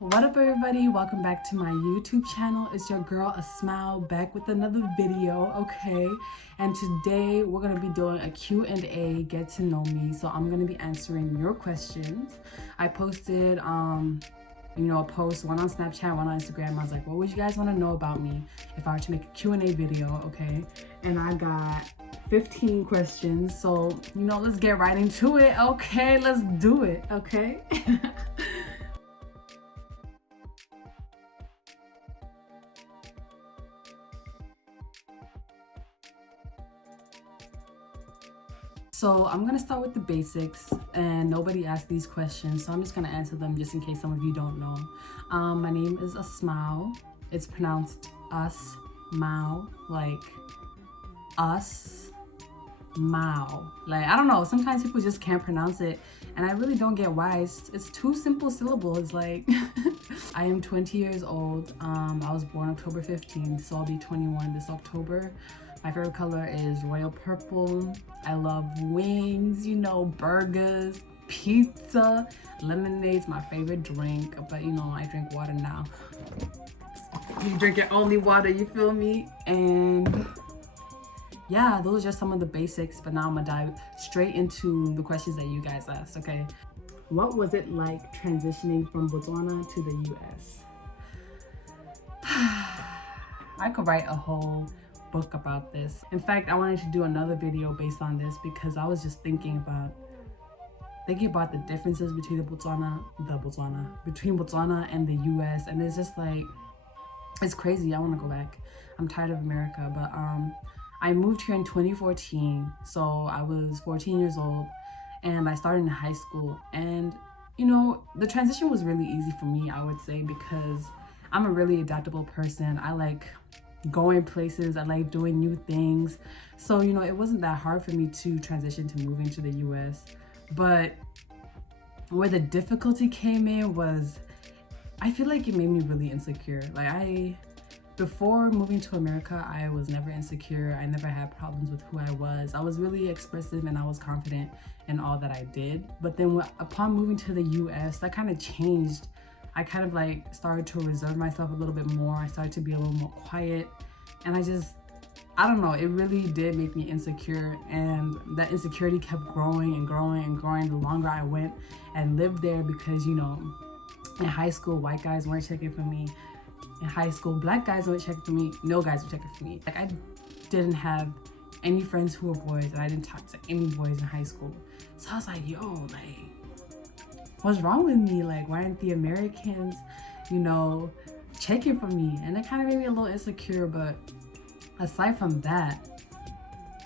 What up everybody, welcome back to my YouTube channel. It's your girl Asmau back with another video, okay? And today we're gonna be doing a Q&A, get to know me. So I'm gonna be answering your questions. I posted a post, one on Snapchat, one on Instagram. I was like, what would you guys want to know about me if I were to make a Q&A video, okay? And I got 15 questions, so let's get right into it, okay? Let's do it, okay? So I'm gonna start with the basics, and nobody asked these questions, so I'm just gonna answer them just in case some of you don't know. My name is Asmau. It's pronounced Asmau, like us Mao. Like, I don't know, sometimes people just can't pronounce it, and I really don't get why. It's two simple syllables. Like I am 20 years old. I was born October 15th, so I'll be 21 this October. My favorite color is royal purple. I love wings, burgers, pizza, lemonade's my favorite drink, but I drink water now. You drink your only water, you feel me? And yeah, those are just some of the basics, but now I'm gonna dive straight into the questions that you guys asked, okay? What was it like transitioning from Botswana to the US? I could write a whole book about this. In fact, I wanted to do another video based on this because I was just thinking about the differences between between Botswana and the US, and it's just like, it's crazy. I want to go back. I'm tired of America, but I moved here in 2014, so I was 14 years old, and I started in high school. And the transition was really easy for me, I would say, because I'm a really adaptable person. I like going places, I like doing new things, so it wasn't that hard for me to transition to moving to the US. But where the difficulty came in was, I feel like it made me really insecure. Like, before moving to America, I was never insecure. I never had problems with who I was. I was really expressive and I was confident in all that I did. But then upon moving to the US, that kind of changed. I kind of like started to reserve myself a little bit more. I started to be a little more quiet, and I don't know, it really did make me insecure, and that insecurity kept growing and growing and growing the longer I went and lived there, because in high school, white guys weren't checking for me. In high school, black guys weren't checking for me. No guys were checking for me. Like, I didn't have any friends who were boys, and I didn't talk to any boys in high school. So I was like, yo, like, what's wrong with me? Like, why aren't the Americans, checking for me? And it kind of made me a little insecure. But aside from that,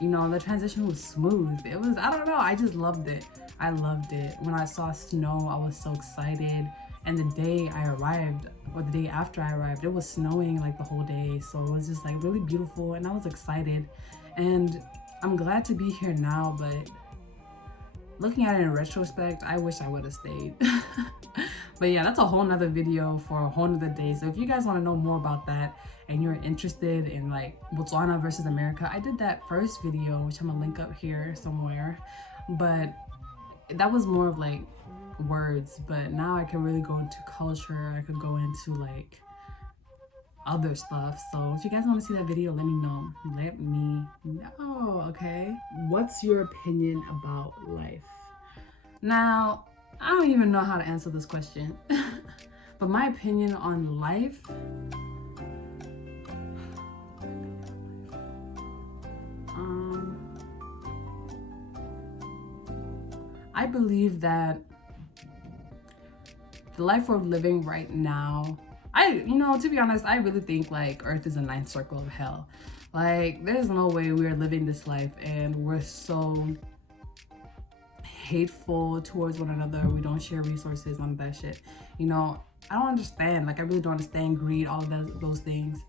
the transition was smooth. It was, I don't know, I just loved it. I loved it. When I saw snow, I was so excited. And the day I arrived, or the day after I arrived, it was snowing like the whole day. So it was just like really beautiful, and I was excited. And I'm glad to be here now, but looking at it in retrospect, I wish I would have stayed. But yeah, that's a whole nother video for a whole nother day. So if you guys want to know more about that and you're interested in like Botswana versus America, I did that first video, which I'm gonna link up here somewhere. But that was more of like words, but now I can really go into culture. I could go into like other stuff. So if you guys want to see that video, let me know. Let me know, okay? What's your opinion about life? Now, I don't even know how to answer this question. But my opinion on life, I believe that the life we're living right now, to be honest, I really think like Earth is a ninth circle of hell. Like, there's no way we're living this life and we're so hateful towards one another. We don't share resources, on that shit. I don't understand. Like, I really don't understand greed, all of those things,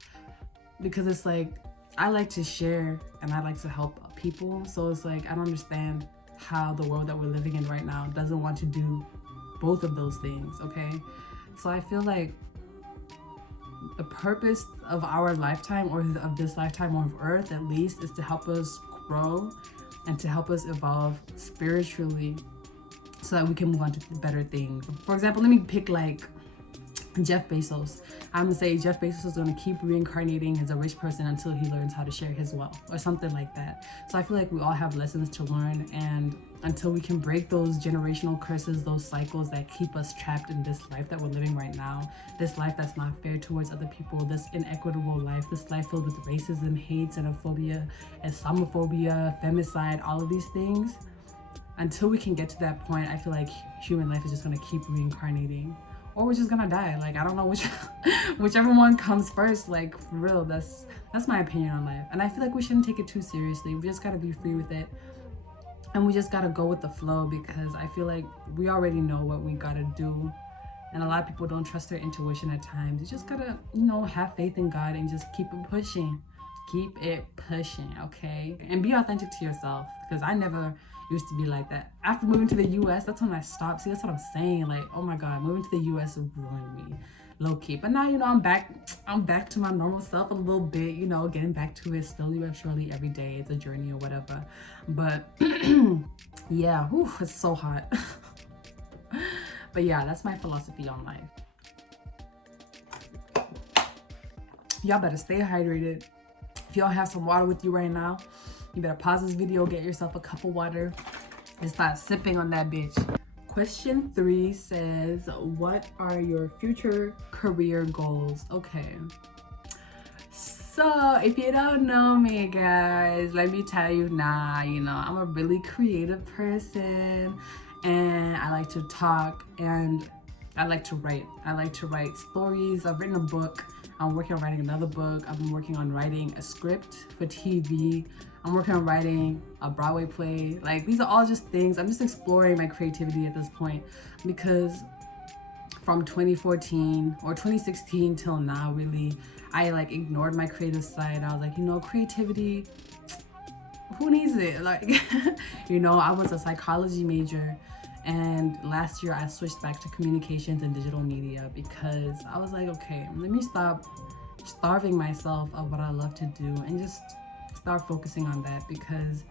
because it's like, I like to share and I like to help people. So it's like, I don't understand how the world that we're living in right now doesn't want to do both of those things, okay? So I feel like the purpose of our lifetime, or of this lifetime of Earth at least, is to help us grow and to help us evolve spiritually so that we can move on to better things. For example, let me pick like Jeff Bezos. I'm gonna say Jeff Bezos is gonna keep reincarnating as a rich person until he learns how to share his wealth or something like that. So I feel like we all have lessons to learn, and until we can break those generational curses, those cycles that keep us trapped in this life that we're living right now, this life that's not fair towards other people, this inequitable life, this life filled with racism, hate, xenophobia, Islamophobia, femicide, all of these things, until we can get to that point, I feel like human life is just gonna keep reincarnating. Or we're just gonna die. Like, I don't know whichever one comes first. Like, for real, that's my opinion on life. And I feel like we shouldn't take it too seriously. We just gotta be free with it, and we just gotta go with the flow, because I feel like we already know what we gotta do, and a lot of people don't trust their intuition at times. You just gotta, you know, have faith in God and just keep it pushing. Keep it pushing, okay? And be authentic to yourself, because I never used to be like that. After moving to the US, that's when I stopped. See, that's what I'm saying. Like, oh my God, moving to the US ruined me, low key. But now, you know, I'm back to my normal self a little bit, you know, getting back to it slowly but surely every day. It's a journey or whatever. But yeah, whew, it's so hot. But yeah, that's my philosophy on life. Y'all better stay hydrated. If y'all have some water with you right now, you better pause this video, get yourself a cup of water, and start sipping on that bitch. Question 3 says, what are your future career goals? Okay. So if you don't know me, guys, let me tell you now, you know, I'm a really creative person, and I like to talk, and I like to write. I like to write stories. I've written a book. I'm working on writing another book. I've been working on writing a script for TV. I'm working on writing a Broadway play. Like, these are all just things. I'm just exploring my creativity at this point, because from 2014 or 2016 till now, really, I like ignored my creative side. I was like, you know, creativity, who needs it? Like, you know, I was a psychology major, and last year I switched back to communications and digital media, because I was like, okay, let me stop starving myself of what I love to do and just start focusing on that, because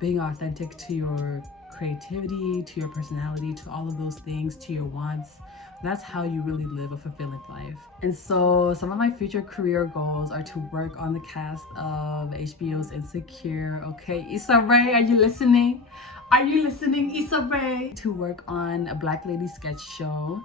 being authentic to your creativity, to your personality, to all of those things, to your wants, that's how you really live a fulfilling life. And so some of my future career goals are to work on the cast of HBO's Insecure. Okay, Issa Rae, are you listening? Are you listening, Issa Rae? To work on a Black Lady sketch show.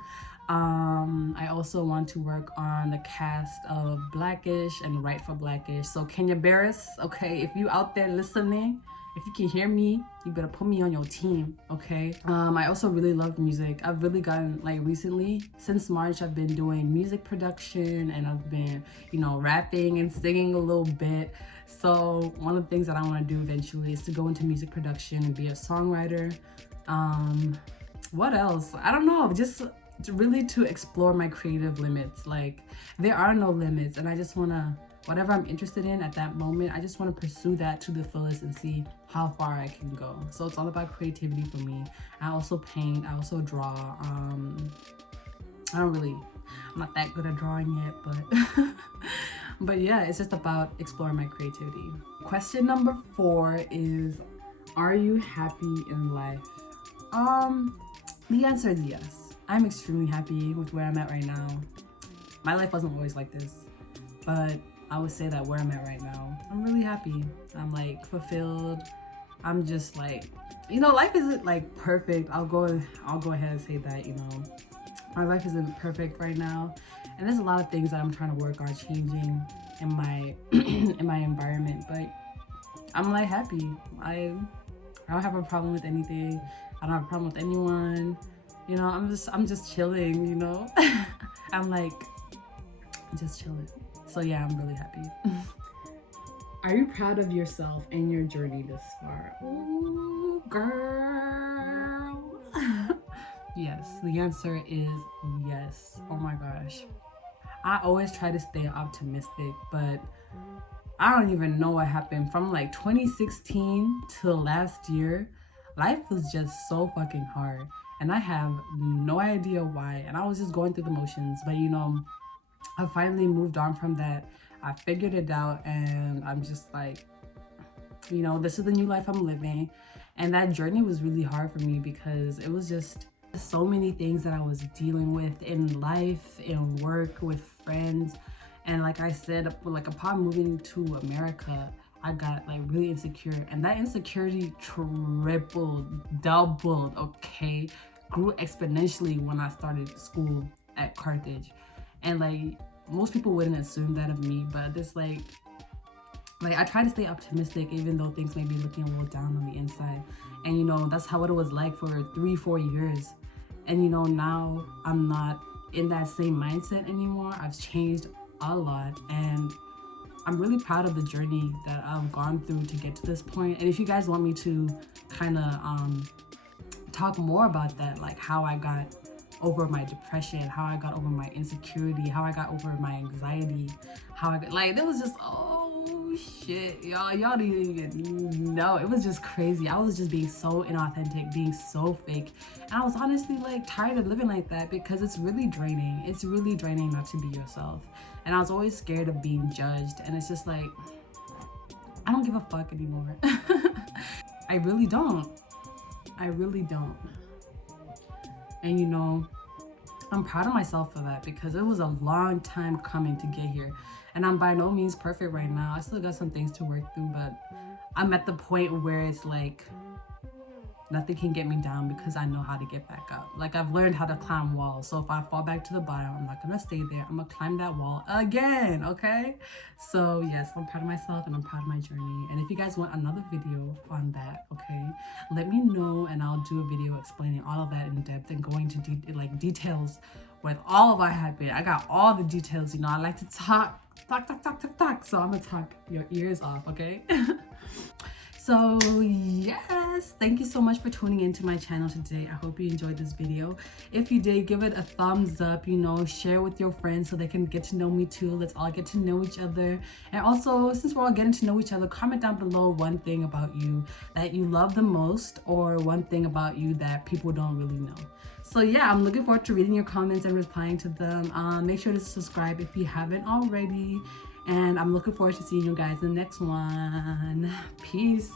I also want to work on the cast of Blackish and write for Blackish. So Kenya Barris, okay, if you out there listening, if you can hear me, you better put me on your team, okay? I also really love music. I've really gotten, like, recently, since March, I've been doing music production, and I've been, you know, rapping and singing a little bit. So one of the things that I want to do eventually is to go into music production and be a songwriter. What else? I don't know, just really to explore my creative limits. Like, there are no limits, and I just want to, whatever I'm interested in at that moment, I just want to pursue that to the fullest and see how far I can go. So it's all about creativity for me. I also paint, I also draw. I'm not that good at drawing yet, but but yeah, it's just about exploring my creativity. Question number 4 is, are you happy in life? The answer is yes. I'm extremely happy with where I'm at right now. My life wasn't always like this, but I would say that where I'm at right now, I'm really happy. I'm like fulfilled. I'm just like, you know, life isn't like perfect. I'll go ahead and say that, you know, my life isn't perfect right now, and there's a lot of things that I'm trying to work on changing in my in my environment. But I'm like happy. I don't have a problem with anything. I don't have a problem with anyone. You know, I'm just chilling, you know. I'm like just chilling. So yeah, I'm really happy. Are you proud of yourself and your journey this far? Ooh, girl. Yes, the answer is yes. Oh my gosh. I always try to stay optimistic, but I don't even know what happened. From like 2016 till last year, life was just so fucking hard. And I have no idea why. And I was just going through the motions. But you know, I finally moved on from that. I figured it out, and I'm just like, you know, this is the new life I'm living. And that journey was really hard for me, because it was just So many things that I was dealing with in life, in work, with friends. And like I said, like upon moving to America, I got like really insecure, and that insecurity tripled, doubled, okay, grew exponentially when I started school at Carthage. And like most people wouldn't assume that of me, but this like I try to stay optimistic even though things may be looking a little down on the inside. And you know, that's how it was like for 3-4 years. And you know, now I'm not in that same mindset anymore. I've changed a lot, and I'm really proud of the journey that I've gone through to get to this point. And if you guys want me to kind of talk more about that, like how I got over my depression, how I got over my insecurity, how I got over my anxiety, how I got, like, it was just, oh shit, y'all didn't even know. It was just crazy. I was just being so inauthentic, being so fake. And I was honestly like tired of living like that, because it's really draining. It's really draining not to be yourself. And I was always scared of being judged. And it's just like, I don't give a fuck anymore. I really don't. I really don't. And you know, I'm proud of myself for that, because it was a long time coming to get here. And I'm by no means perfect right now. I still got some things to work through, but I'm at the point where it's like nothing can get me down, because I know how to get back up. Like, I've learned how to climb walls. So if I fall back to the bottom, I'm not gonna stay there. I'm gonna climb that wall again, okay? So yes, I'm proud of myself and I'm proud of my journey. And if you guys want another video on that, okay, let me know and I'll do a video explaining all of that in depth and going to details with all of what happened. I got all the details, you know. I like to talk. So I'm gonna talk your ears off, okay? So yes, thank you so much for tuning into my channel today. I hope you enjoyed this video. If you did, give it a thumbs up, you know, share with your friends so they can get to know me too. Let's all get to know each other. And also, since we're all getting to know each other, comment down below one thing about you that you love the most, or one thing about you that people don't really know. So yeah, I'm looking forward to reading your comments and replying to them. Make sure to subscribe if you haven't already. And I'm looking forward to seeing you guys in the next one. Peace.